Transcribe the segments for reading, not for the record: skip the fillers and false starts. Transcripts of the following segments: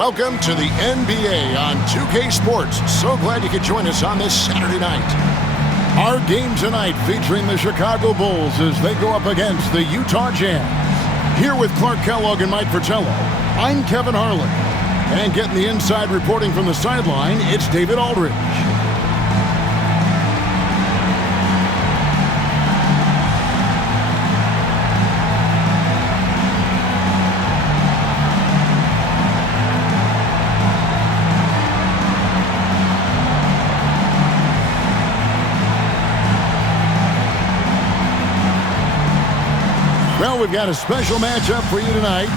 Welcome to the NBA on 2K Sports. So glad you could join us on this Saturday night. Our game tonight featuring the Chicago Bulls as they go up against the Utah Jazz. Here with Clark Kellogg and Mike Fratello, I'm Kevin Harlan. And getting the inside reporting from the sideline, it's David Aldridge. Well, we've got a special matchup for you tonight.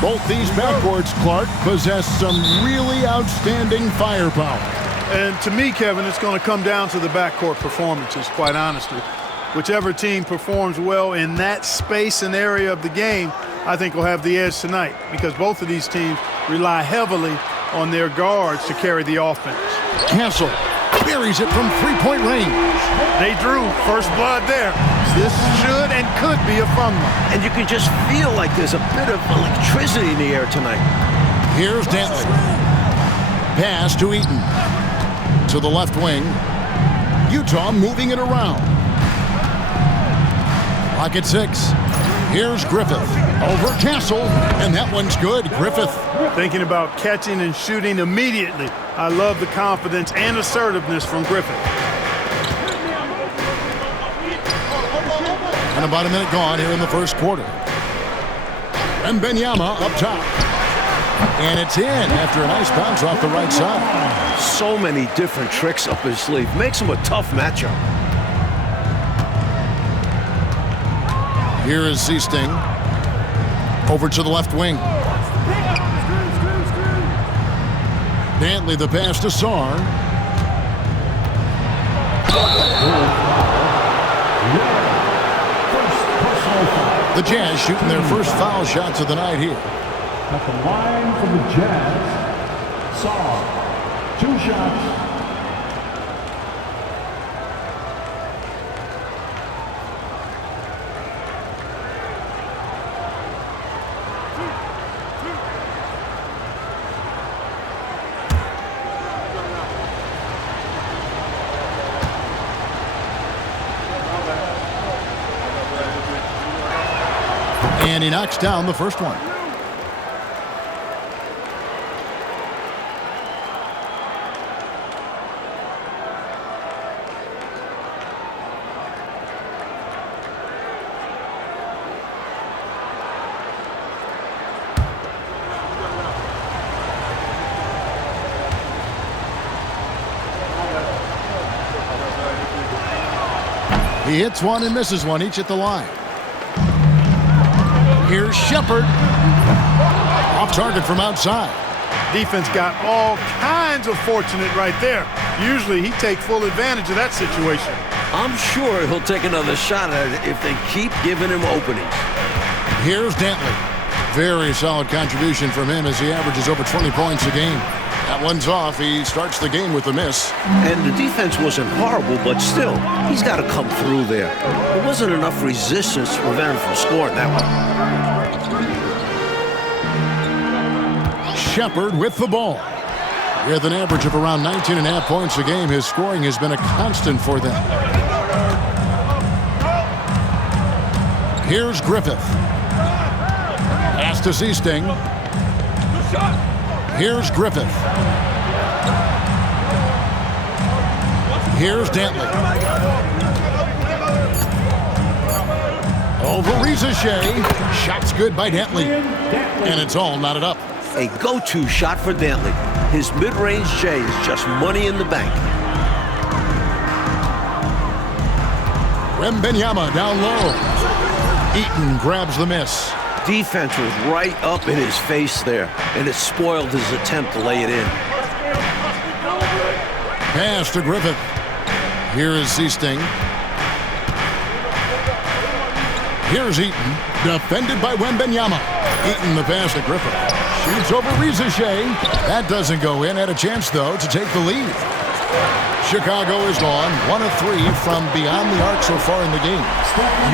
Both these backcourts, Clark, possess some really outstanding firepower. And to me, Kevin, it's going to come down to the backcourt performances, quite honestly. Whichever team performs well in that space and area of the game, I think will have the edge tonight, because both of these teams rely heavily on their guards to carry the offense. Castle buries it from three-point range. They drew first blood there. This should and could be a fun one. And you can just feel like there's a bit of electricity in the air tonight. Here's Dantley. Pass to Eaton. To the left wing. Utah moving it around. Clock at 6. Here's Griffith. Over Castle. And that one's good. Griffith. Thinking about catching and shooting immediately. I love the confidence and assertiveness from Griffith. And about a minute gone here in the first quarter. And Benyama up top. And it's in after a nice bounce off the right side. So many different tricks up his sleeve. Makes him a tough matchup. Here is Seasting. Over to the left wing. Dantley the pass to Sarr. The Jazz shooting their first foul shots of the night here. At the line for the Jazz, Sarr, 2 shots. And he knocks down the first one. He hits one and misses one, each at the line. Here's Shepard. Off target from outside. Defense got all kinds of fortunate right there. Usually he takes full advantage of that situation. I'm sure he'll take another shot at it if they keep giving him openings. Here's Dantley. Very solid contribution from him as he averages over 20 points a game. That one's off. He starts the game with a miss. And the defense wasn't horrible, but still, he's got to come through there. There wasn't enough resistance to prevent him from scoring that one. Shepard with the ball. With an average of around 19.5 points a game, his scoring has been a constant for them. Here's Griffith. Pass to Seasting. Here's Griffith. Here's Dantley. Over Shea. Shot's good by Dantley. And it's all knotted up. A go-to shot for Dantley. His mid-range J is just money in the bank. Wembanyama down low. Eaton grabs the miss. Defense was right up in his face there, and it spoiled his attempt to lay it in. Pass to Griffith. Here is Seasting. Here's Eaton, defended by Wembanyama. Eaton the pass to Griffith. Shoots over Shea. That doesn't go in. Had a chance, though, to take the lead. Chicago is gone 1 of 3 from beyond the arc so far in the game.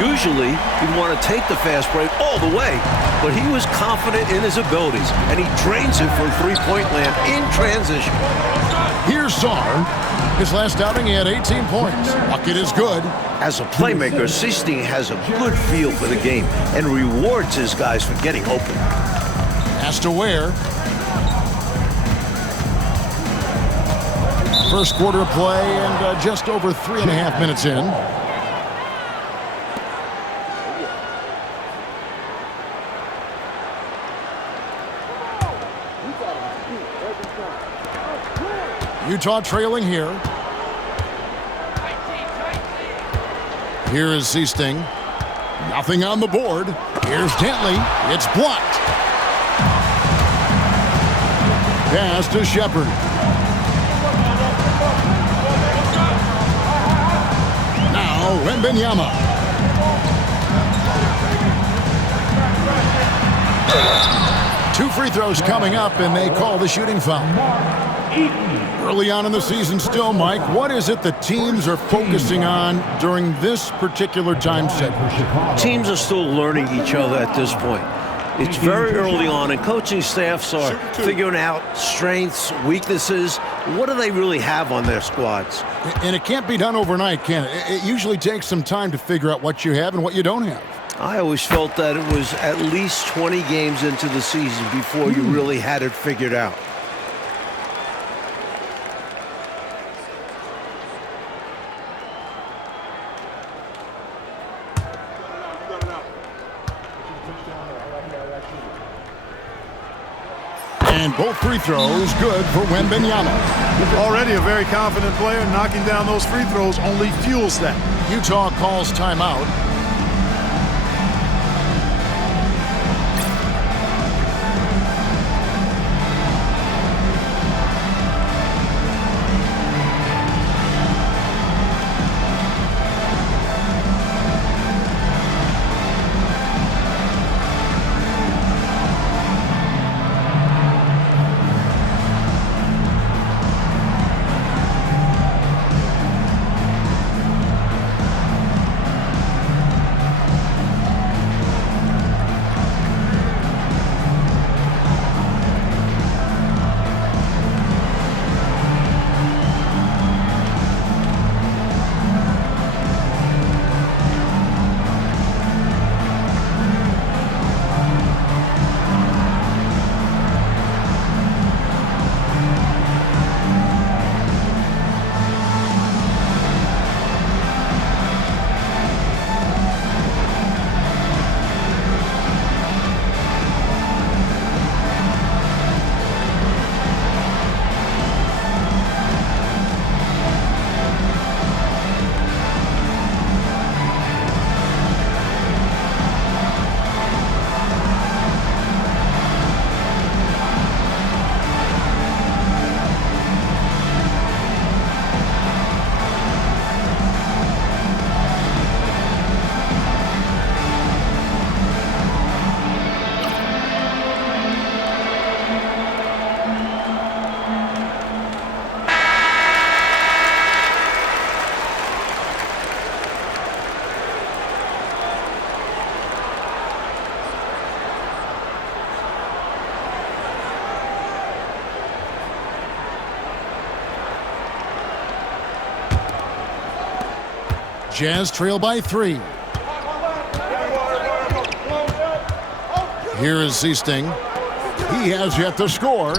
Usually, he'd want to take the fast break all the way, but he was confident in his abilities, and he drains it from three-point land in transition. Here's Sarr. His last outing, he had 18 points. Bucket is good. As a playmaker, Seasting has a good feel for the game and rewards his guys for getting open. Has to wear. First quarter of play and just over 3.5 minutes in. Utah trailing here. Here is Seasting. Nothing on the board. Here's Dantley. It's blocked. Pass to Shepard. Now Wembanyama. Two free throws coming up, and they call the shooting foul. Early on in the season still, Mike, what is it the teams are focusing on during this particular time segment? Teams are still learning each other at this point. It's very early on, and coaching staffs are figuring out strengths, weaknesses. What do they really have on their squads? And it can't be done overnight, can it? It usually takes some time to figure out what you have and what you don't have. I always felt that it was at least 20 games into the season before you really had it figured out. And both free throws good for Wembanyama. Already a very confident player. Knocking down those free throws only fuels that. Utah calls timeout. Jazz trail by 3. Here is Seasting. He has yet to score.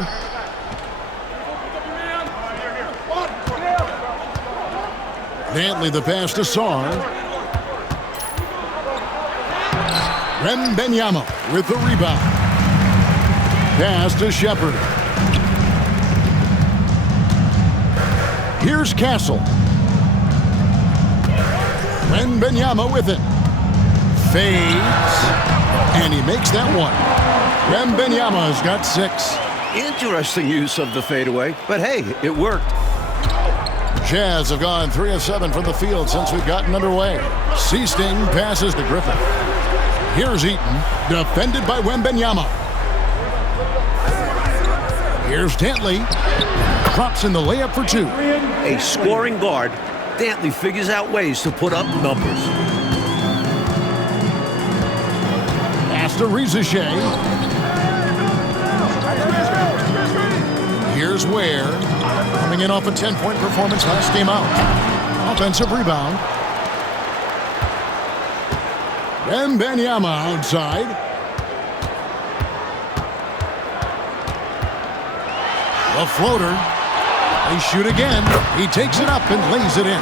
Dantley the pass to Sarr. Wembanyama with the rebound. Pass to Shepard. Here's Castle. Wembanyama with it. Fades. And he makes that one. Wembanyama's got 6. Interesting use of the fadeaway, but hey, it worked. Jazz have gone 3 of 7 from the field since we've gotten underway. Seasting passes to Griffin. Here's Eaton, defended by Wembanyama. Here's Dantley. Drops in the layup for 2. A scoring guard, Dantley figures out ways to put up numbers. Pass to Rizichet. Here's Ware. Coming in off a 10-point performance last game out. Offensive rebound. Wembanyama outside. The floater. They shoot again. He takes it up and lays it in.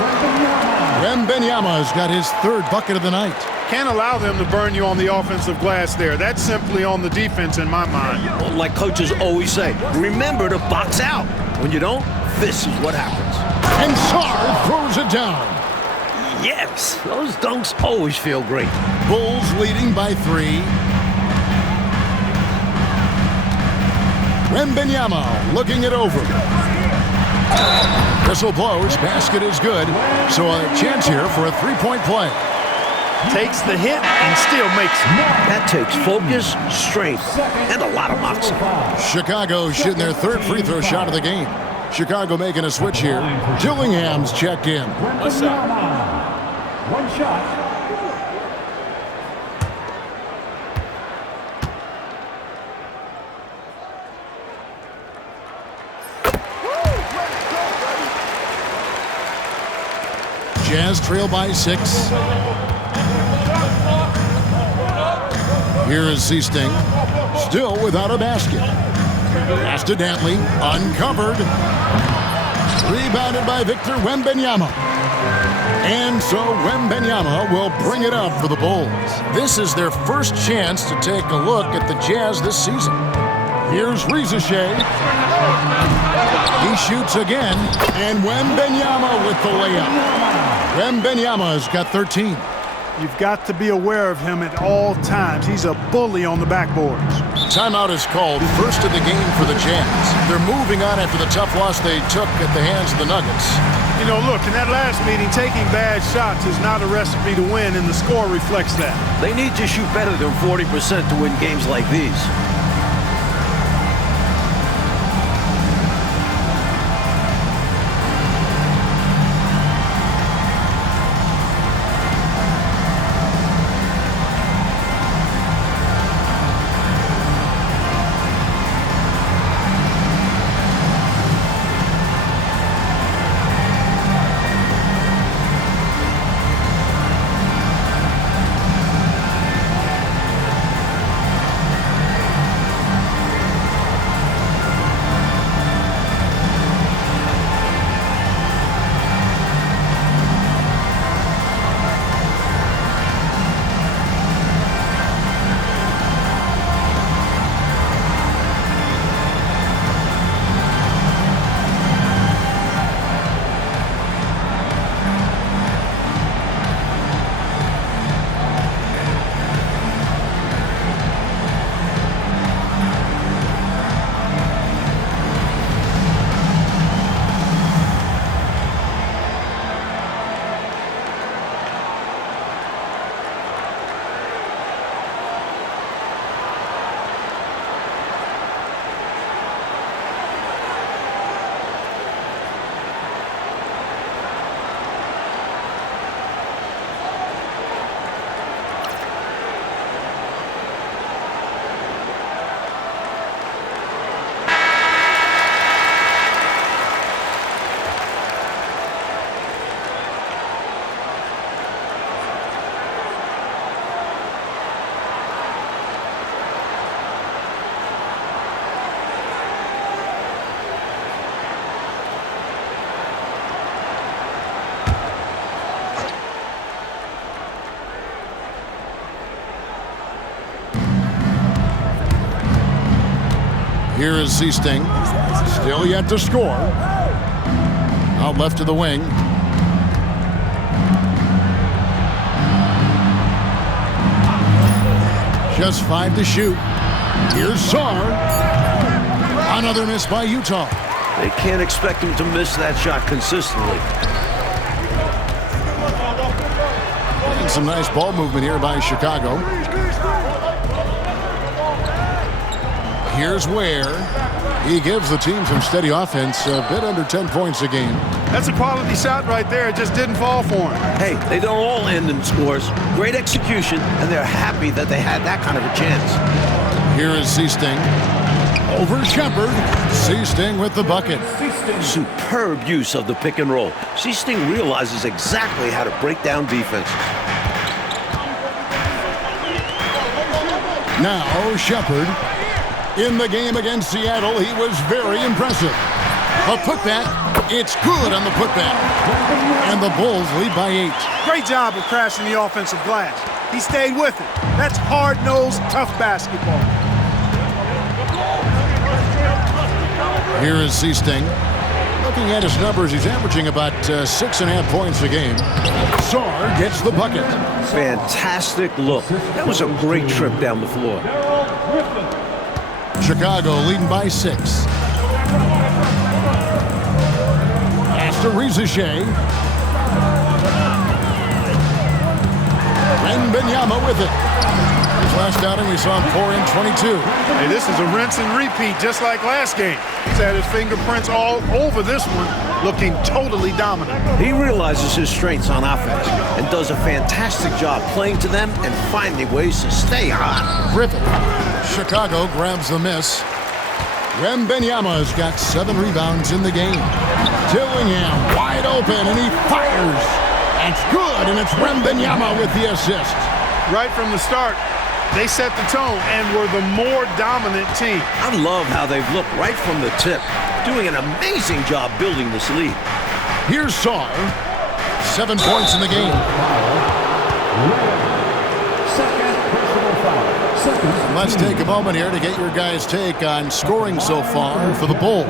Wembanyama's got his 3rd bucket of the night. Can't allow them to burn you on the offensive glass there. That's simply on the defense in my mind. Well, like coaches always say, remember to box out. When you don't, this is what happens. And Sarr throws it down. Yes, those dunks always feel great. Bulls leading by 3. Wembanyama looking it over. Whistle blows. Basket is good. So a chance here for a 3-point play. Takes the hit and still makes it. That takes focus, strength, and a lot of moxie. Chicago shooting their 3rd free throw shot of the game. Chicago making a switch here. Dillingham's checked in. What's up? 1 shot. Jazz trail by 6. Here is Seasting, still without a basket. Pass to Dantley, uncovered. Rebounded by Victor Wembanyama. And so Wembanyama will bring it up for the Bulls. This is their first chance to take a look at the Jazz this season. Here's Rizichet. He shoots again, and Wembanyama with the layup. Wembanyama's got 13. You've got to be aware of him at all times. He's a bully on the backboards. Timeout is called, first of the game for the Jazz. They're moving on after the tough loss they took at the hands of the Nuggets. You know, look, in that last meeting, taking bad shots is not a recipe to win, and the score reflects that. They need to shoot better than 40% to win games like these. Here is Seasting, still yet to score. Out left to the wing. Just 5 to shoot. Here's Sarr. Another miss by Utah. They can't expect him to miss that shot consistently. And some nice ball movement here by Chicago. Here's Ware. He gives the team some steady offense, a bit under 10 points a game. That's a quality shot right there. It just didn't fall for him. Hey, they don't all end in scores. Great execution, and they're happy that they had that kind of a chance. Here is Seasting. Over Shepard. Seasting with the bucket. Superb use of the pick and roll. Seasting realizes exactly how to break down defenses. Now Shepard. In the game against Seattle, he was very impressive. A putback. It's good on the putback. And the Bulls lead by 8. Great job of crashing the offensive glass. He stayed with it. That's hard-nosed, tough basketball. Here is Seasting. Looking at his numbers, he's averaging about 6.5 points a game. Sarr gets the bucket. Fantastic look. That was a great trip down the floor. Chicago leading by 6. Pass to Rizachet. Wembanyama with it. His last outing, we saw him pour in 22. Hey, this is a rinse and repeat, just like last game. He's had his fingerprints all over this one, looking totally dominant. He realizes his strengths on offense and does a fantastic job playing to them and finding ways to stay hot. Griffin. Chicago grabs the miss. Wembanyama's got 7 rebounds in the game. Dillingham wide open, and he fires. That's good, and it's Wembanyama with the assist. Right from the start, they set the tone and were the more dominant team. I love how they've looked right from the tip, doing an amazing job building this lead. Here's Sarr. 7 points in the game. Let's take a moment here to get your guys' take on scoring so far for the Bulls.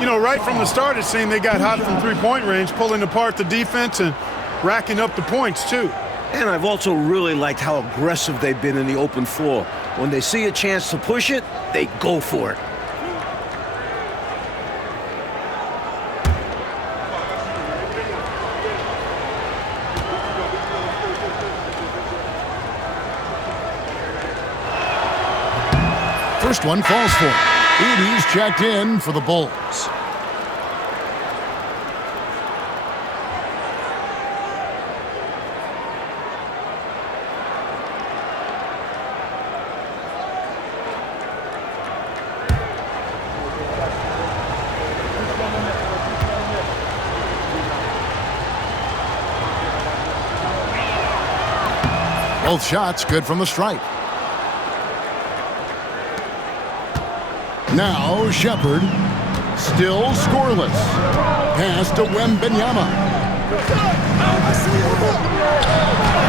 You know, right from the start, it seemed they got hot from three-point range, pulling apart the defense and racking up the points, too. And I've also really liked how aggressive they've been in the open floor. When they see a chance to push it, they go for it. First one falls for him. Edey's checked in for the Bulls. Both shots good from the stripe. Now Shepard, still scoreless. Pass to Wembanyama.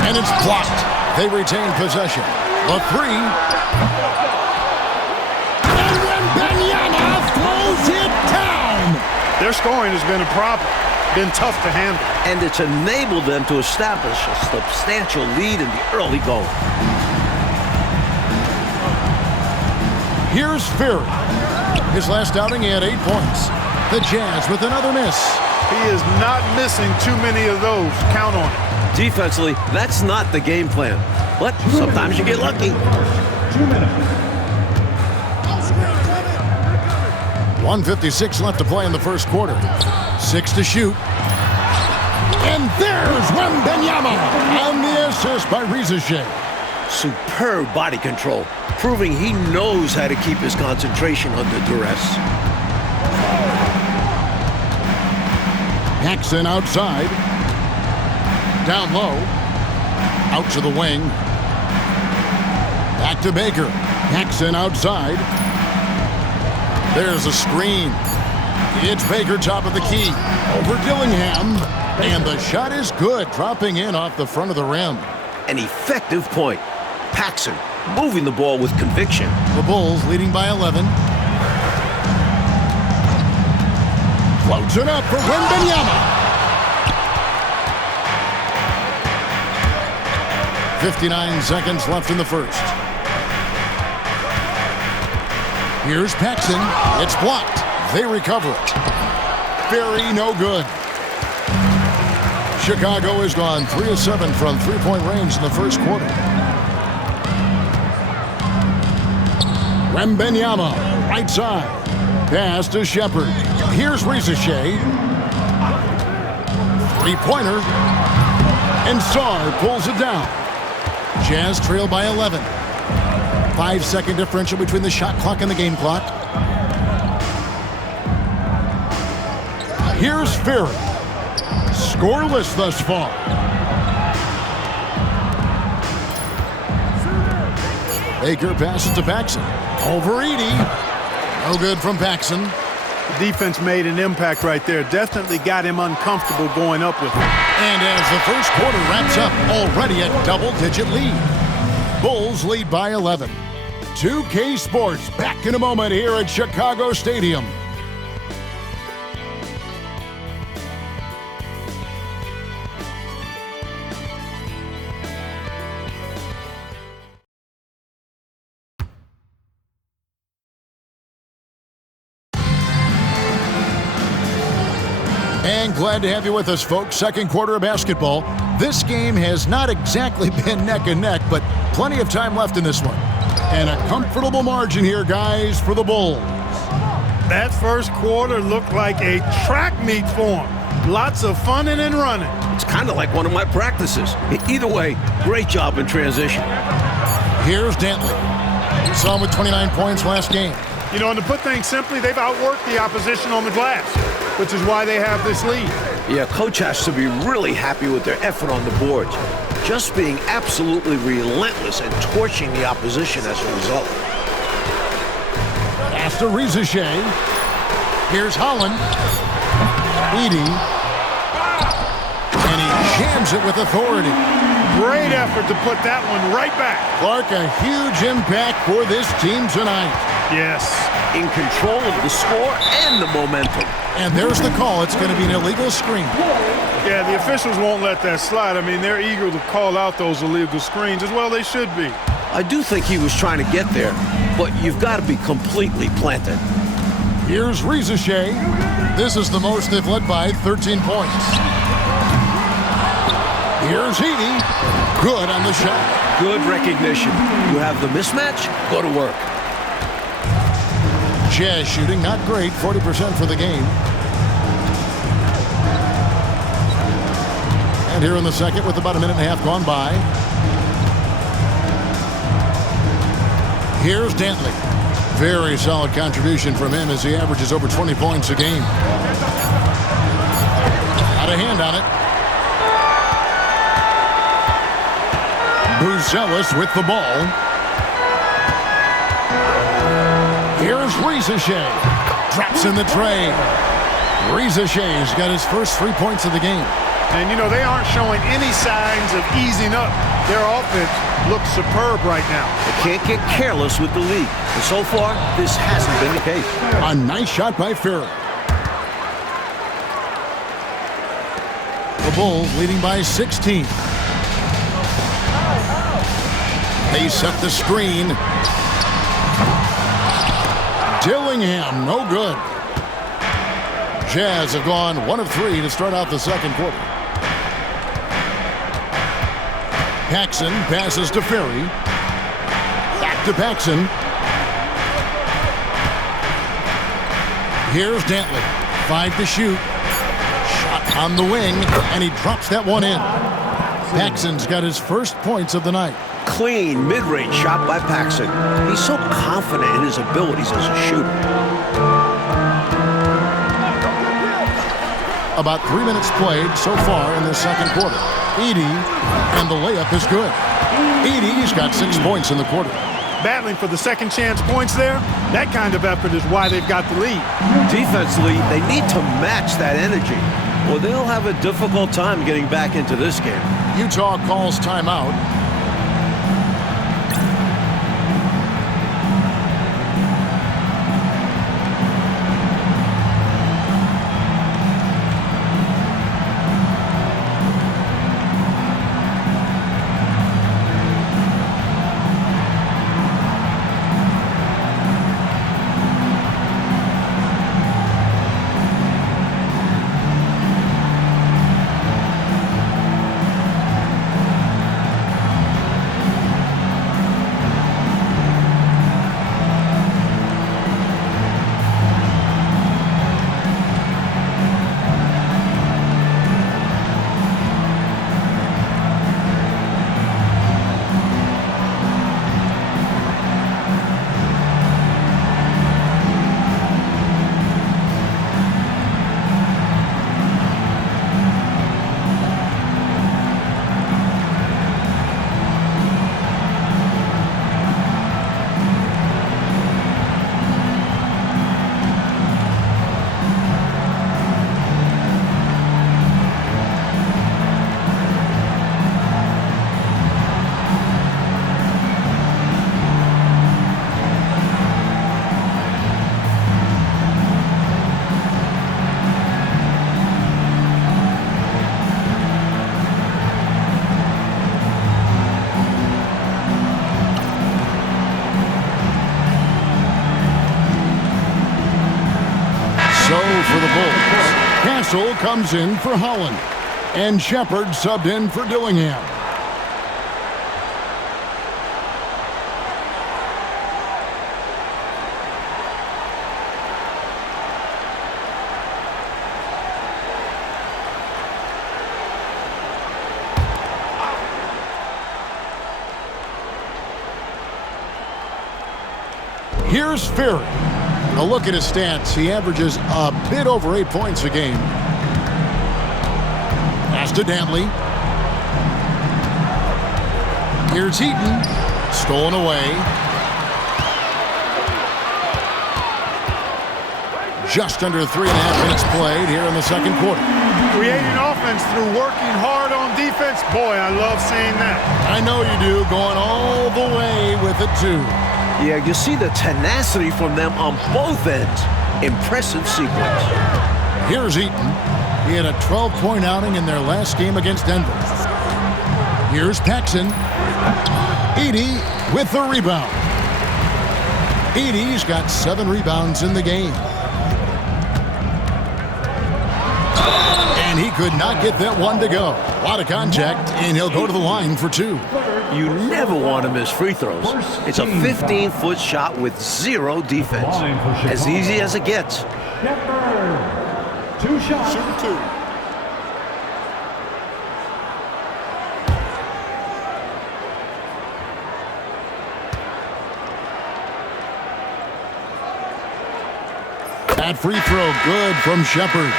And it's blocked. They retain possession. The 3. And Wembanyama throws it down. Their scoring has been a problem. Been tough to handle. And it's enabled them to establish a substantial lead in the early going. Here's Sarr. His last outing, he had 8 points. The Jazz with another miss. He is not missing too many of those. Count on it. Defensively, that's not the game plan. But sometimes you get lucky. 2 minutes. 1:56 left to play in the first quarter. 6 to shoot. And there's Wembanyama on the assist by Rizachet. Superb body control, proving he knows how to keep his concentration under duress. Paxson outside. Down low. Out to the wing. Back to Baker. Paxson outside. There's a screen. It's Baker top of the key. Over Dillingham. And the shot is good, dropping in off the front of the rim. An effective point. Paxson moving the ball with conviction. The Bulls leading by 11. Floats it up for Wembanyama. 59 seconds left in the first. Here's Paxson. It's blocked. They recover it. Very no good. Chicago has gone 3 of 7 from three-point range in the first quarter. Wembanyama, right side. Pass to Shepard. Here's Ricochet. Three-pointer. And Sarr pulls it down. Jazz trail by 11. 5-second differential between the shot clock and the game clock. Here's Ferry. Scoreless thus far. Baker passes to Paxson. Over Edey. No good from Paxson. The defense made an impact right there. Definitely got him uncomfortable going up with it. And as the first quarter wraps up, already a double-digit lead. Bulls lead by 11. 2K Sports back in a moment here at Chicago Stadium. And glad to have you with us, folks. Second quarter of basketball. This game has not exactly been neck and neck, but plenty of time left in this one. And a comfortable margin here, guys, for the Bulls. That first quarter looked like a track meet for him. Lots of funning and running. It's kind of like one of my practices. Either way, great job in transition. Here's Dantley. We saw him with 29 points last game. You know, and to put things simply, they've outworked the opposition on the glass, which is why they have this lead. Yeah, coach has to be really happy with their effort on the boards. Just being absolutely relentless and torching the opposition as a result. Pass to Ricochet. Here's Holland. Edey. And he jams it with authority. Great effort to put that one right back. Clark, a huge impact for this team tonight. Yes. In control of the score and the momentum. And there's the call. It's going to be an illegal screen. Yeah, the officials won't let that slide. I mean, they're eager to call out those illegal screens. As well they should be. I do think he was trying to get there, but you've got to be completely planted. Here's Ricochet. This is the most they've led by 13 points. Here's Edey. Good on the shot. Good recognition. You have the mismatch, go to work. Jazz shooting, not great, 40% for the game. And here in the second with about a minute and a half gone by. Here's Dantley. Very solid contribution from him as he averages over 20 points a game. Got a hand on it. Buzelis with the ball. Here's Ricochet. Drops in the tray. Ricochet's got his first 3 points of the game. And, you know, they aren't showing any signs of easing up. Their offense looks superb right now. They can't get careless with the lead. And so far, this hasn't been the case. A nice shot by Ferry. The Bulls leading by 16. They set the screen. Dillingham, no good. Jazz have gone 1 of 3 to start out the second quarter. Paxson passes to Ferry. Back to Paxson. Here's Dantley. 5 to shoot. Shot on the wing, and he drops that one in. Paxson's got his first points of the night. Clean mid-range shot by Paxson. He's so confident in his abilities as a shooter. About 3 minutes played so far in the second quarter. Edey, and the layup is good. Edey's got 6 points in the quarter. Battling for the second chance points there, that kind of effort is why they've got the lead. Defensively, they need to match that energy, or they'll have a difficult time getting back into this game. Utah calls timeout. Bulls. Castle comes in for Holland. And Shepard subbed in for Dillingham. Here's Ferry. A look at his stats. He averages a bit over 8 points a game. Pass to Dantley. Here's Heaton. Stolen away. Just under 3.5 minutes played here in the second quarter. Creating offense through working hard on defense. Boy, I love seeing that. I know you do. Going all the way with it, too. Yeah, you see the tenacity from them on both ends. Impressive sequence. Here's Eaton. He had a 12-point outing in their last game against Denver. Here's Paxson. Edey with the rebound. Edey's got 7 rebounds in the game. And he could not get that one to go. A lot of contact, and he'll go to the line for 2. You never want to miss free throws. It's a 15-foot shot with 0 defense. As easy as it gets. Shepard. 2 shots. Shoot 2. That free throw good from Shepard.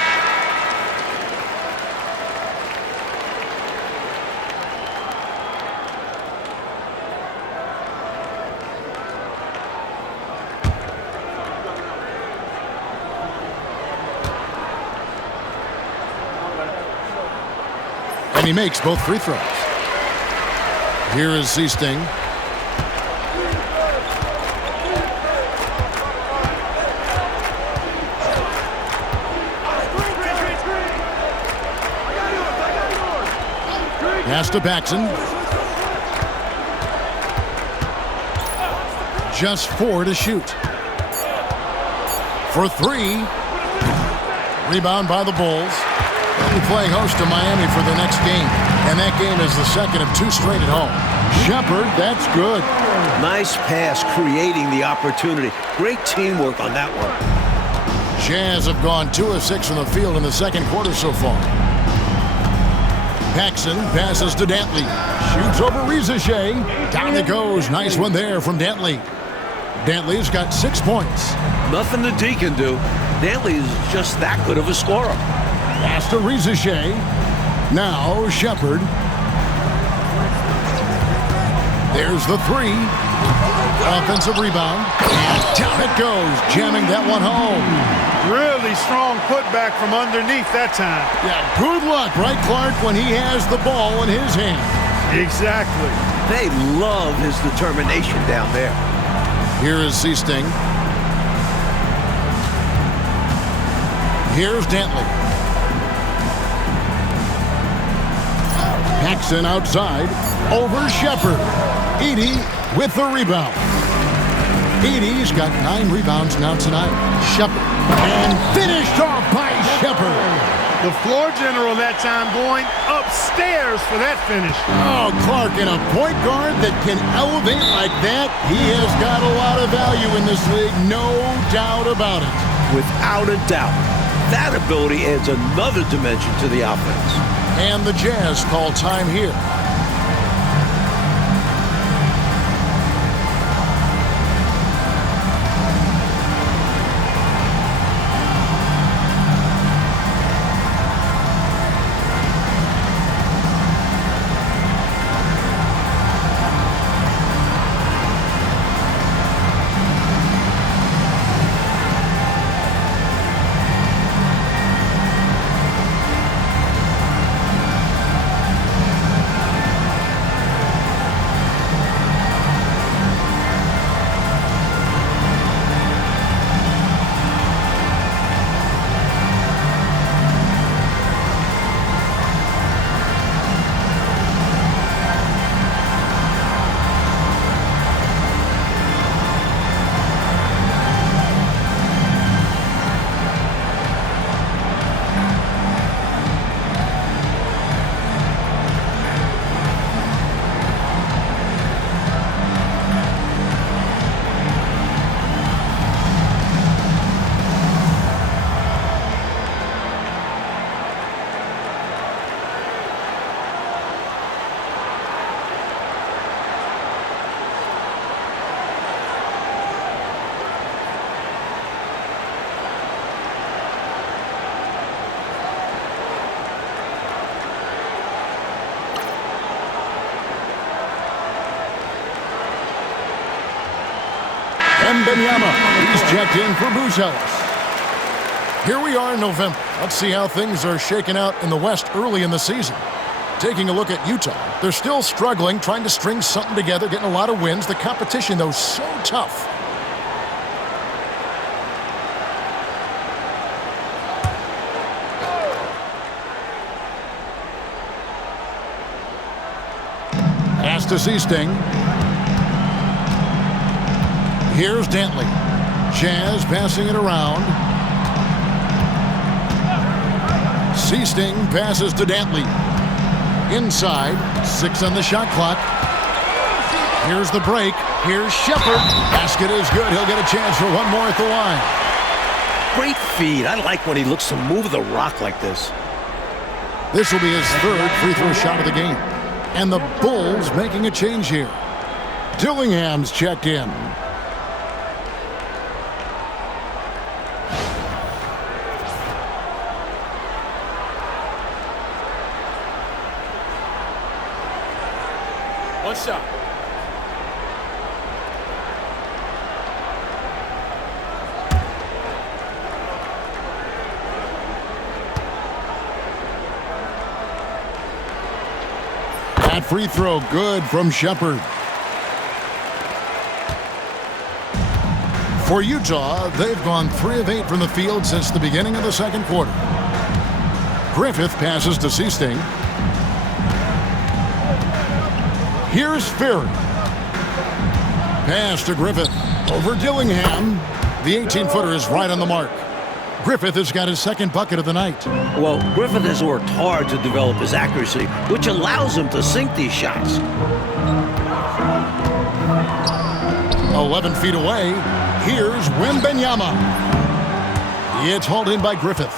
And he makes both free throws. Here is Seasting. Pass to Paxson. Just 4 to shoot. For 3. Rebound by the Bulls. They'll be playing host to Miami for their next game. And that game is the second of 2 straight at home. Shepard, that's good. Nice pass, creating the opportunity. Great teamwork on that one. Jazz have gone 2 of 6 from the field in the second quarter so far. Paxson passes to Dantley. Shoots over Rizachet. Down it goes. Nice one there from Dantley. Dantley's got 6 points. Nothing the D can do. Dantley is just that good of a scorer. Pass to Rizachet. Now Shepard. There's the 3. Offensive rebound. And down it goes. Jamming that one home. Really strong putback from underneath that time. Yeah, good luck, right, Clark, when he has the ball in his hand. Exactly. They love his determination down there. Here is Seasting. Here's Dantley. Paxson outside. Over Shepard. Edey with the rebound. Edey's got 9 rebounds now tonight. Shepard. And finished off by Shepard. The floor general that time going upstairs for that finish. Oh, Clark, and a point guard that can elevate like that, he has got a lot of value in this league, no doubt about it. Without a doubt. That ability adds another dimension to the offense. And the Jazz call time here. Wembanyama. He's checked in for Buzelis. Here we are in November. Let's see how things are shaking out in the West early in the season. Taking a look at Utah. They're still struggling, trying to string something together, getting a lot of wins. The competition, though, so tough. Pass to Seasting. Here's Dantley. Jazz passing it around. Seasting passes to Dantley. Inside, 6 on the shot clock. Here's the break. Here's Shepard. Basket is good. He'll get a chance for one more at the line. Great feed. I like when he looks to move the rock like this. This will be his third free throw shot of the game. And the Bulls making a change here. Dillingham's checked in. One shot. That free throw good from Shepard. For Utah, they've gone 3 of 8 from the field since the beginning of the second quarter. Griffith passes to Seasting. Here's Ferry. Pass to Griffith. Over Dillingham. The 18-footer is right on the mark. Griffith has got his second bucket of the night. Well, Griffith has worked hard to develop his accuracy, which allows him to sink these shots. 11 feet away. Here's Wembanyama. It's hauled in by Griffith.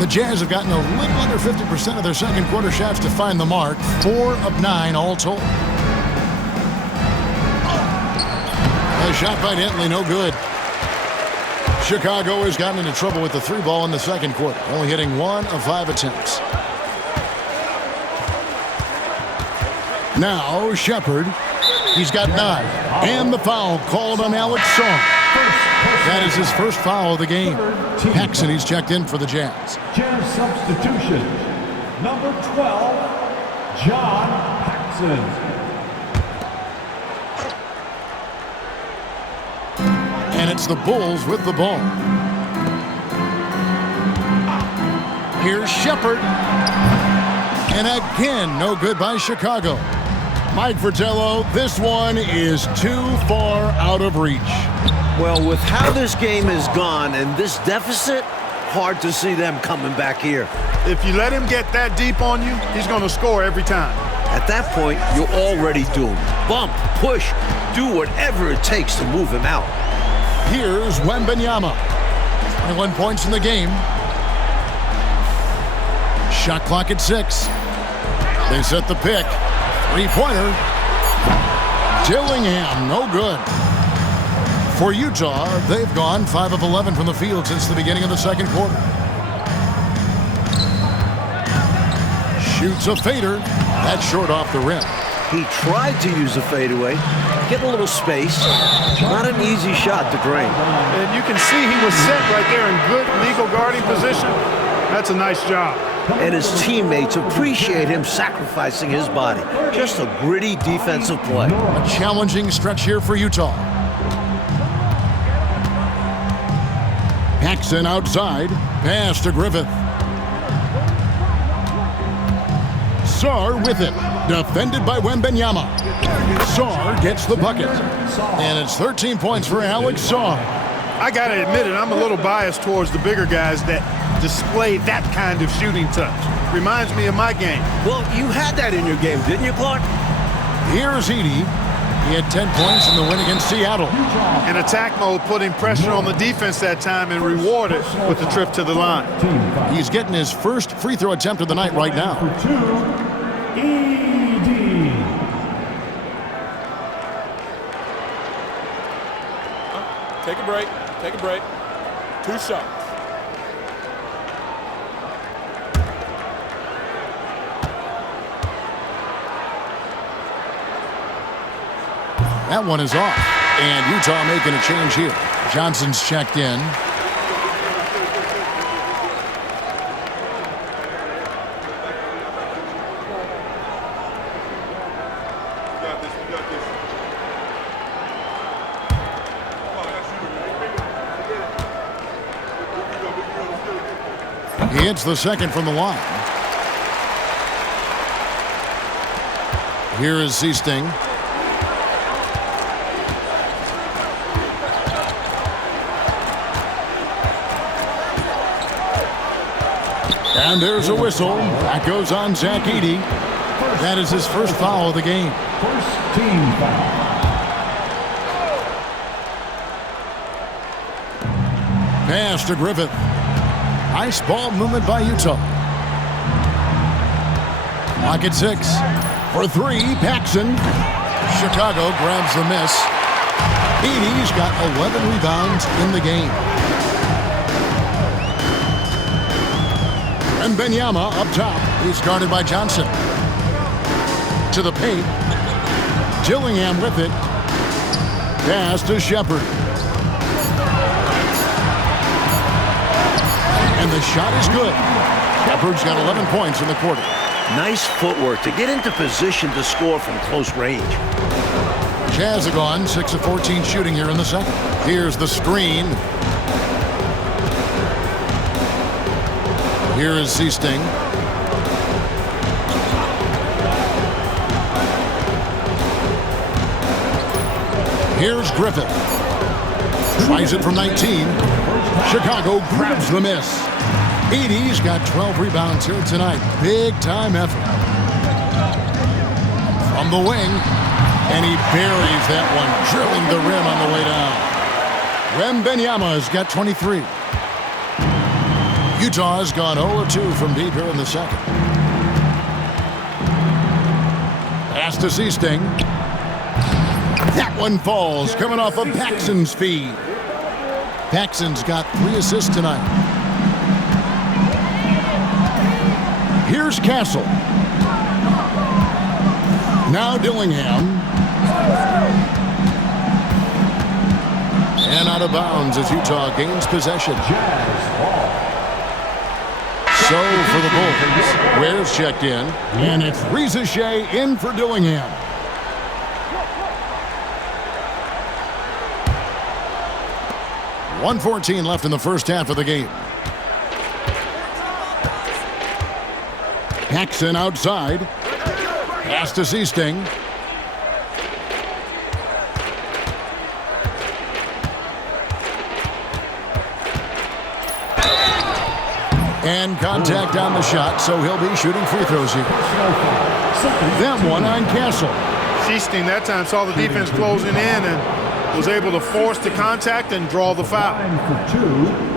The Jazz have gotten a little under 50% of their second quarter shots to find the mark. 4 of 9 all told. A shot by Dantley, no good. Chicago has gotten into trouble with the 3 ball in the second quarter, only hitting 1 of 5 attempts. Now Shepard. He's got 9. And the foul called on Alex Sarr. That is his first foul of the game. Paxson, he's checked in for the Jazz. Jazz substitution. Number 12, John Paxson. And it's the Bulls with the ball. Here's Shepard. And again, no good by Chicago. Mike Fratello, this one is too far out of reach. Well, with how this game has gone and this deficit, hard to see them coming back here. If you let him get that deep on you, he's going to score every time. At that point, you're already doomed. Bump, push, do whatever it takes to move him out. Here's Wembanyama. 21 points in the game. Shot clock at 6. They set the pick. 3-pointer. Dillingham, no good. For Utah, they've gone 5 of 11 from the field since the beginning of the second quarter. Shoots a fader. That's short off the rim. He tried to use a fadeaway, get a little space. Not an easy shot to drain. And you can see he was set right there in good legal guarding position. That's a nice job. And his teammates appreciate him sacrificing his body. Just a gritty defensive play. A challenging stretch here for Utah. Paxson outside. Pass to Griffith. Sarr with it. Defended by Wembanyama. Sarr gets the bucket. And it's 13 points for Alex Sarr. I got to admit it, I'm a little biased towards the bigger guys that display that kind of shooting touch. Reminds me of my game. Well, you had that in your game, didn't you, Clark? Here's Edey. He had 10 points in the win against Seattle. In attack mode, putting pressure on the defense that time and rewarded with the trip to the line. He's getting his first free throw attempt of the night right now. Take a break. Take a break. 2 shots. That one is off. And Utah making a change here. Johnson's checked in. He hits the second from the line. Here is Seasting. And there's a whistle. That goes on Zach Edey. That is his first foul of the game. First team foul. Pass to Griffith. Nice ball movement by Utah. Lock at 6. For 3, Paxson. Chicago grabs the miss. Edey's got 11 rebounds in the game. And Benyama up top. He's guarded by Johnson. To the paint. Dillingham with it. Pass to Shepard. And the shot is good. Shepard's got 11 points in the quarter. Nice footwork to get into position to score from close range. Jazz are gone, 6 of 14 shooting here in the second. Here's the screen. Here is Seasting. Here's Griffith. Tries it from 19. Chicago grabs the miss. Edey's got 12 rebounds here tonight. Big time effort. From the wing. And he buries that one, drilling the rim on the way down. Wembanyama's got 23. Utah has gone 0 of 2 from deep here in the second. Pass to Seasting. That one falls, coming off of Paxson's feed. Paxson's got 3 assists tonight. Here's Castle. Now Dillingham. And out of bounds as Utah gains possession. So for the Bulls, Ware's checked in, and it's Reza Shea in for Dillingham. .114 left in the first half of the game. Paxson outside. Pass to Seasting. And contact on the shot, so he'll be shooting free throws here. That one on Castle. Seasting that time saw the defense closing in and was able to force the contact and draw the foul. Line for 2.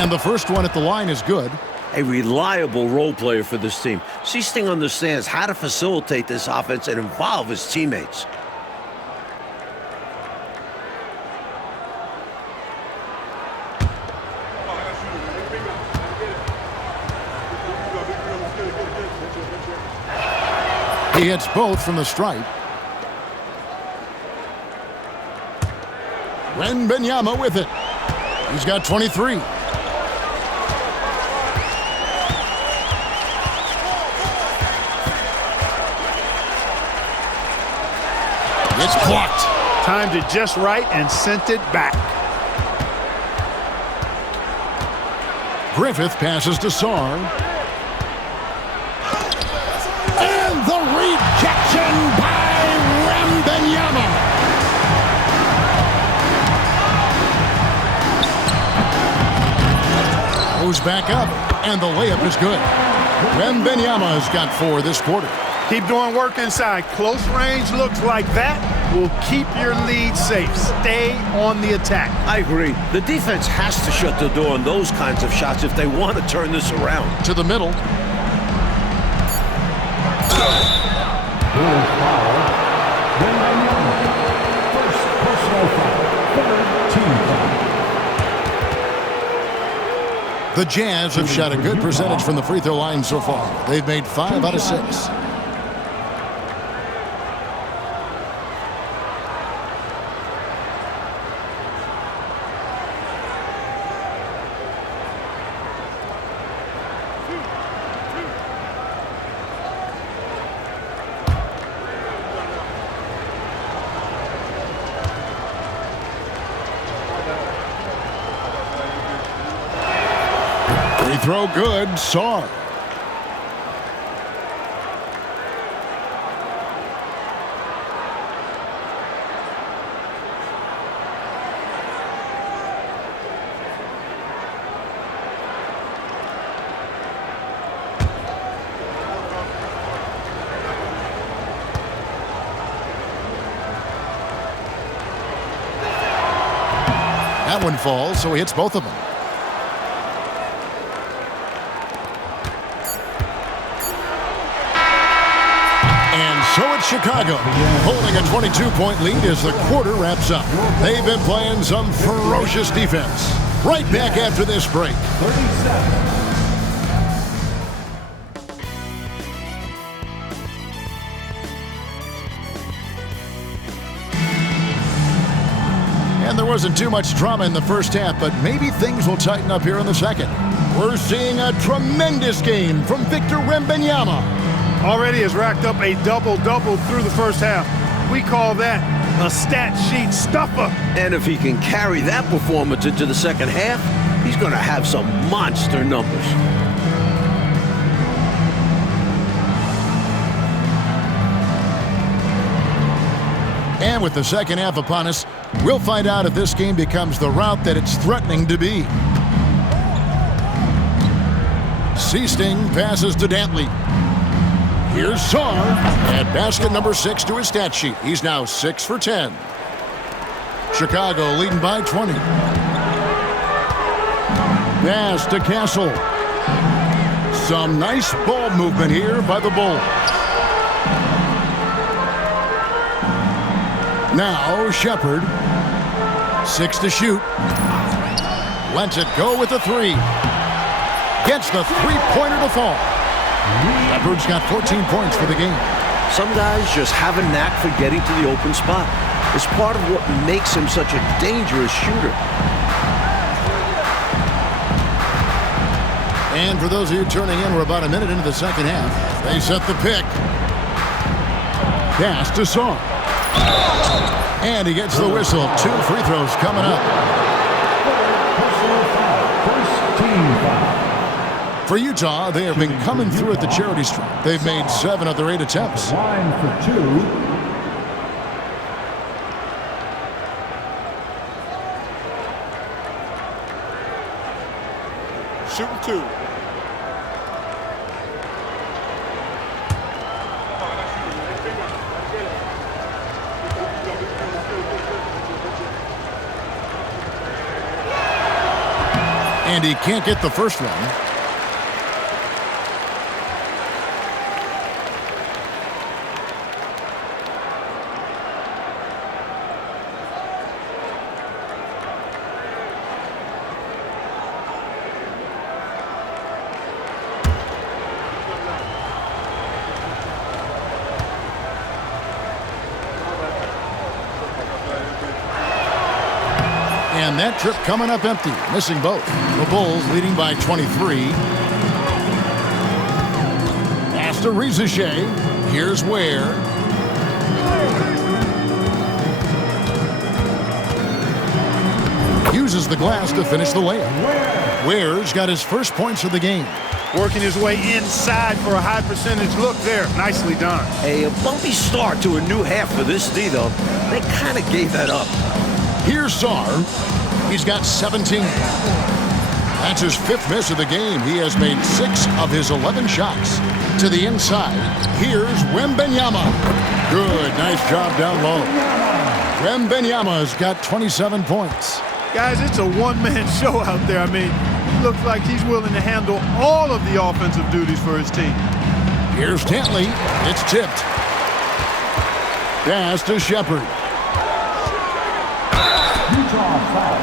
And the first one at the line is good. A reliable role player for this team. Seasting understands how to facilitate this offense and involve his teammates. He hits both from the stripe. Wembanyama with it. He's got 23. It's blocked. Timed it just right and sent it back. Griffith passes to Sarr. And the rejection by Wembanyama. Goes back up, and the layup is good. Wembanyama's got 4 this quarter. Keep doing work inside. Close range looks like that will keep your lead safe. Stay on the attack. I agree. The defense has to shut the door on those kinds of shots if they want to turn this around. To the middle. Bulls foul. Wembanyama. First personal foul. Third team foul. The Jazz have shot a good percentage from the free throw line so far. They've made 5 out of 6. Free throw good, Sarr. That one falls, so he hits both of them. So it's Chicago, holding a 22-point lead as the quarter wraps up. They've been playing some ferocious defense. Right back after this break. 37. And there wasn't too much drama in the first half, but maybe things will tighten up here in the second. We're seeing a tremendous game from Victor Wembanyama. Already has racked up a double-double through the first half. We call that a stat sheet stuffer. And if he can carry that performance into the second half, he's going to have some monster numbers. And with the second half upon us, we'll find out if this game becomes the route that it's threatening to be. Seasting passes to Dantley. Here's Sarr, and basket number 6 to his stat sheet. He's now 6 for 10. Chicago leading by 20. Pass to Castle. Some nice ball movement here by the Bulls. Now Shepherd. 6 to shoot. Lets it go with the 3. Gets the three-pointer to fall. Shepherd's got 14 points for the game. Some guys just have a knack for getting to the open spot. It's part of what makes him such a dangerous shooter. And for those of you turning in, we're about a minute into the second half. They set the pick. Pass to Sarr. And he gets the whistle. 2 free throws coming up. First team foul. For Utah, they have been coming through at the charity stripe. They've made 7 of their 8 attempts. Line for 2. Shooting 2. And he can't get the first one. And that trip coming up empty, missing both. The Bulls leading by 23. Pass to Rizichet. Here's Ware. Uses the glass to finish the layup. Ware's got his first points of the game. Working his way inside for a high percentage look there. Nicely done. A bumpy start to a new half for this D, though. They kind of gave that up. Here's Sarr. He's got 17. That's his 5th miss of the game. He has made 6 of his 11 shots. To the inside, here's Wembanyama. Good, nice job down low. Wembanyama's got 27 points. Guys, it's a one-man show out there. I mean, he looks like he's willing to handle all of the offensive duties for his team. Here's Dantley. It's tipped. Pass to Shepherd. Utah foul.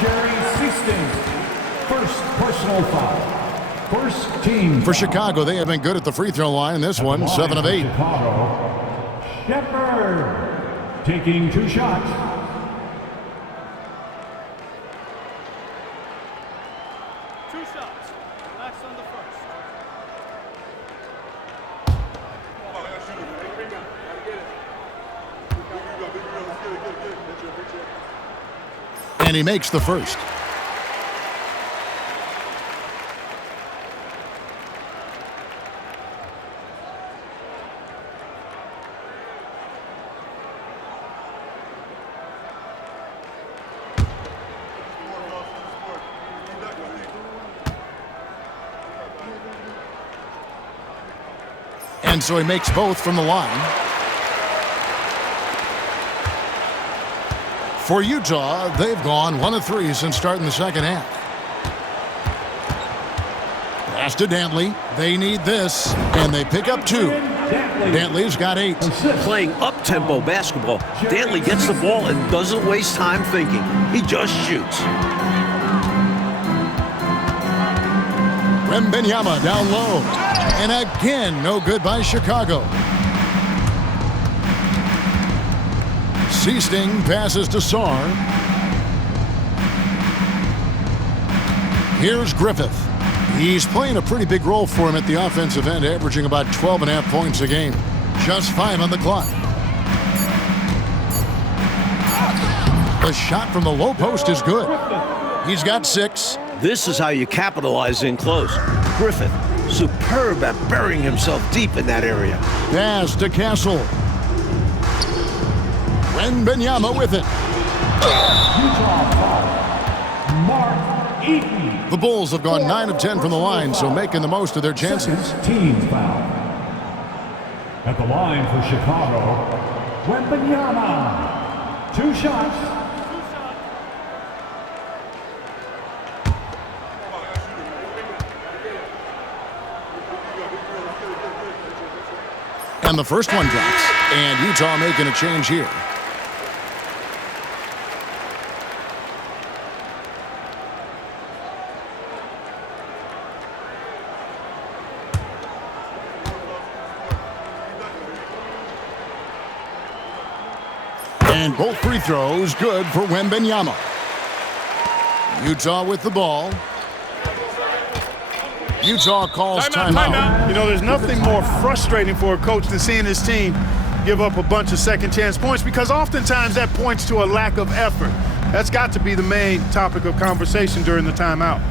Jerry Seasting. First personal foul. First team For foul. Chicago, they have been good at the free throw line. This one, 7 of 8. Chicago, Shepard taking 2 shots. And he makes the first. And so he makes both from the line. For Utah, they've gone 1 of 3 since starting the second half. Pass to Dantley. They need this, and they pick up 2. Dantley's got 8. Playing up-tempo basketball, Dantley gets the ball and doesn't waste time thinking. He just shoots. Wembanyama down low. And again, no good by Chicago. Seasting passes to Sarr. Here's Griffith. He's playing a pretty big role for him at the offensive end, averaging about 12.5 points a game. Just 5 on the clock. The shot from the low post is good. He's got 6. This is how you capitalize in close. Griffith, superb at burying himself deep in that area. Pass to Castle. Wembanyama with it. Utah foul. Mark Eaton. The Bulls have gone 9 of 10 from the line, so making the most of their chances. Second team foul. At the line for Chicago, Wembanyama. 2 shots. And the first one drops. And Utah making a change here. And both free throws good for Wembanyama. Utah with the ball. Utah calls timeout. You know, there's nothing more frustrating for a coach than seeing his team give up a bunch of second chance points, because oftentimes that points to a lack of effort. That's got to be the main topic of conversation during the timeout.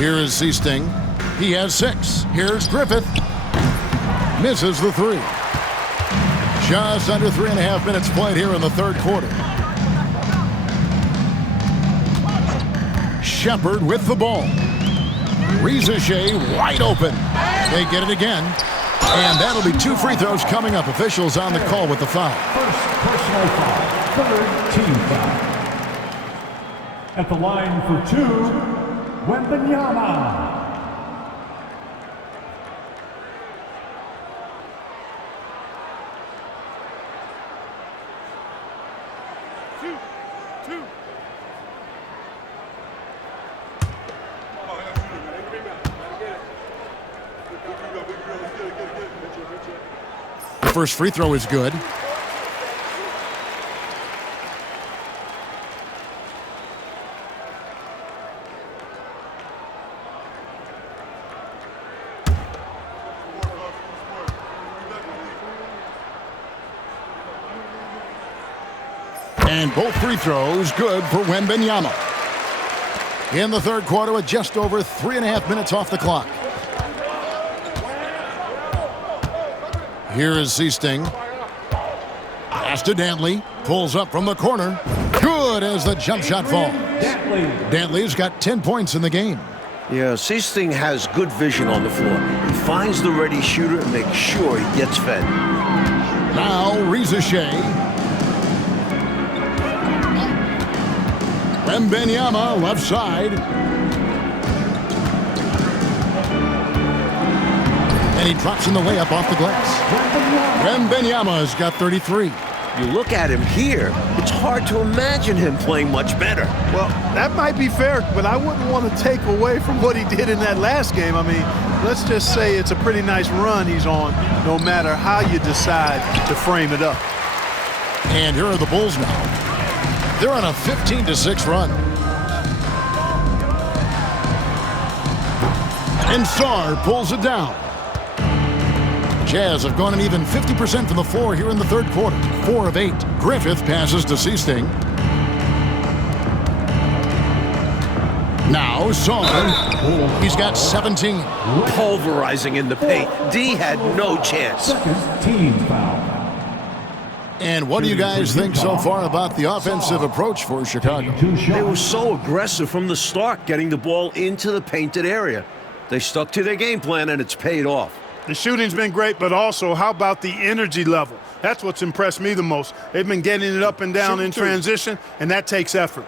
Here is Seasting. He has 6. Here's Griffith. Misses the 3. Just under 3.5 minutes played here in the third quarter. Shepard with the ball. Rizachet wide open. They get it again. And that'll be 2 free throws coming up. Officials on the call with the foul. First personal foul. Third team foul. At the line for 2, Wembanyama. First free throw is good. And both free throws good for Wembanyama. In the third quarter with just over 3.5 minutes off the clock. Here is Seasting. Pass to Dantley. Pulls up from the corner. Good as the jump shot falls. Dantley's got 10 points in the game. Yeah, Seasting has good vision on the floor. He finds the ready shooter and makes sure he gets fed. Now Rizachet. Wembanyama left side. And he drops in the layup off the glass. Wembanyama's got 33. You look at him here, it's hard to imagine him playing much better. Well, that might be fair, but I wouldn't want to take away from what he did in that last game. I mean, let's just say it's a pretty nice run he's on, no matter how you decide to frame it up. And here are the Bulls now. They're on a 15-6 run. And Sarr pulls it down. Jazz have gone an even 50% from the floor here in the third quarter. 4 of 8. Griffith passes to Seasting. Now Sarr. He's got 17. Pulverizing in the paint. D had no chance. Second team foul. And what do you guys think so far about the offensive approach for Chicago? They were so aggressive from the start, getting the ball into the painted area. They stuck to their game plan, and it's paid off. The shooting's been great, but also, how about the energy level? That's what's impressed me the most. They've been getting it up and down in transition, and that takes effort.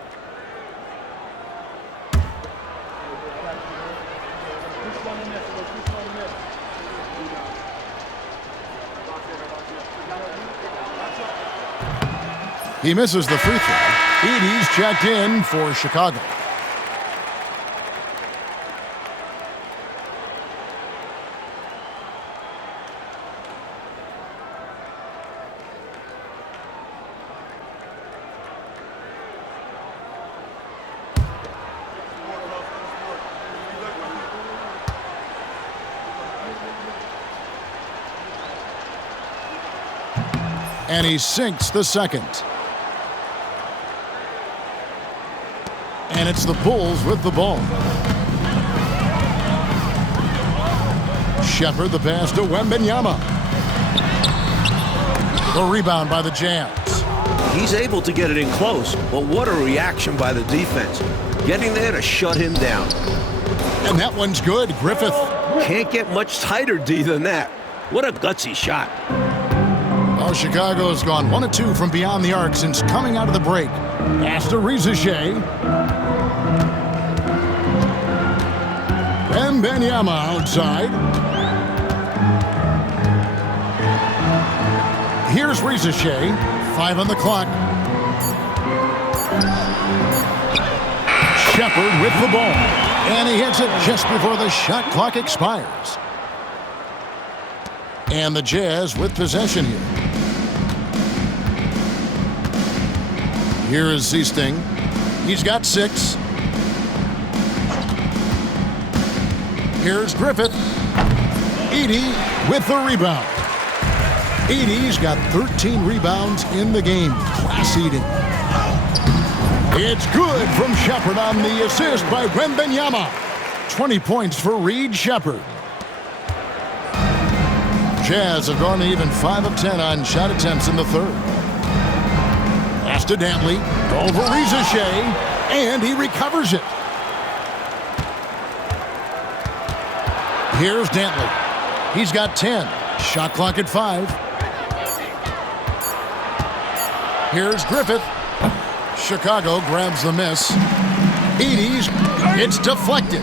He misses the free throw. Edey's checked in for Chicago. And he sinks the second. And it's the Bulls with the ball. Shepard the pass to Wembanyama. The rebound by the Jazz. He's able to get it in close, but what a reaction by the defense. Getting there to shut him down. And that one's good. Griffith. Can't get much tighter, D, than that. What a gutsy shot. Well, Chicago's gone 1 of 2 from beyond the arc since coming out of the break. Pass to Rizachet. Wembanyama outside. Here's Rizachet. 5 on the clock. Shepard with the ball. And he hits it just before the shot clock expires. And the Jazz with possession here. Here is Seasting. He's got 6. Here's Griffith. Edey with the rebound. Edey's got 13 rebounds in the game. Class eating. It's good from Shepard on the assist by Wembanyama. 20 points for Reed Shepherd. Jazz have gone to even 5 of 10 on shot attempts in the third. Pass to Dantley. Over Rizachet. And he recovers it. Here's Dantley. He's got 10. Shot clock at 5. Here's Griffith. Chicago grabs the miss. Edey's. It's deflected.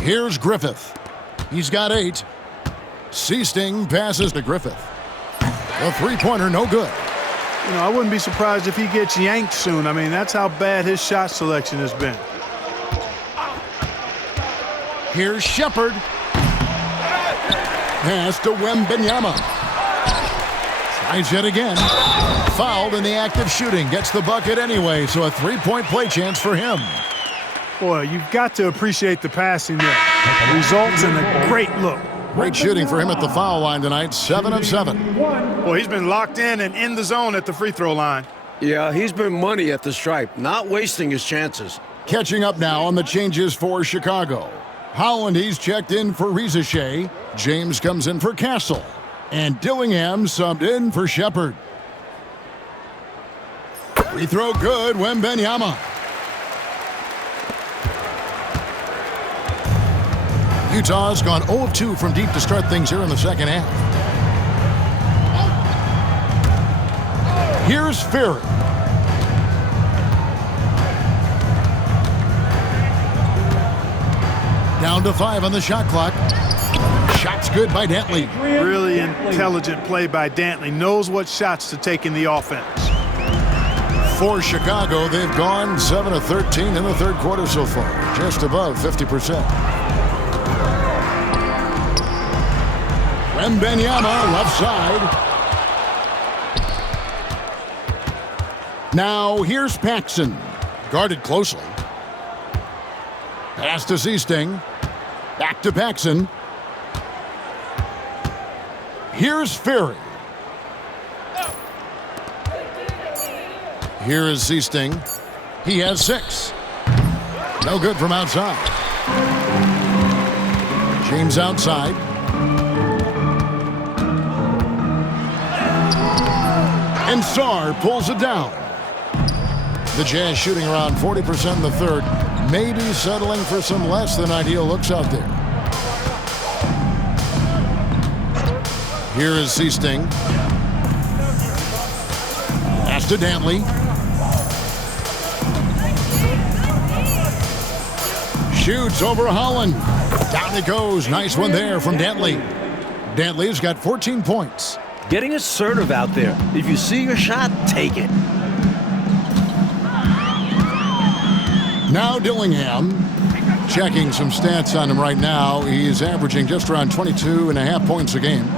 Here's Griffith. He's got 8. Seasting passes to Griffith. The three-pointer, no good. You know, I wouldn't be surprised if he gets yanked soon. I mean, that's how bad his shot selection has been. Here's Shepherd. Pass to Wembanyama. Tries yet again. Fouled in the act of shooting. Gets the bucket anyway, so a three-point play chance for him. Boy, you've got to appreciate the passing there. Results in a great look. Great shooting for him at the foul line tonight, 7 of 7. Well, he's been locked in and in the zone at the free throw line. Yeah, he's been money at the stripe, not wasting his chances. Catching up now on the changes for Chicago. Holland, he's checked in for Rizachet. James comes in for Castle. And Dillingham subbed in for Shepherd. Free throw good, Wembanyama. Utah's gone 0 of 2 from deep to start things here in the second half. Here's Ferry. Down to 5 on the shot clock. Shot's good by Dantley. Really intelligent play by Dantley. Knows what shots to take in the offense. For Chicago, they've gone 7 of 13 in the third quarter so far. Just above 50%. Wembanyama, left side. Now here's Paxson. Guarded closely. Pass to Seasting. Back to Paxson. Here's Ferry. Here is Seasting. He has 6. No good from outside. James outside. And Sarr pulls it down. The Jazz shooting around 40% in the third. Maybe settling for some less than ideal looks out there. Here is Seasting. Pass to Dantley. Shoots over Holland. Down it goes. Nice one there from Dantley. Dantley's got 14 points. Getting assertive out there. If you see your shot, take it. Now Dillingham. Checking some stats on him right now. He's averaging just around 22.5 points a game.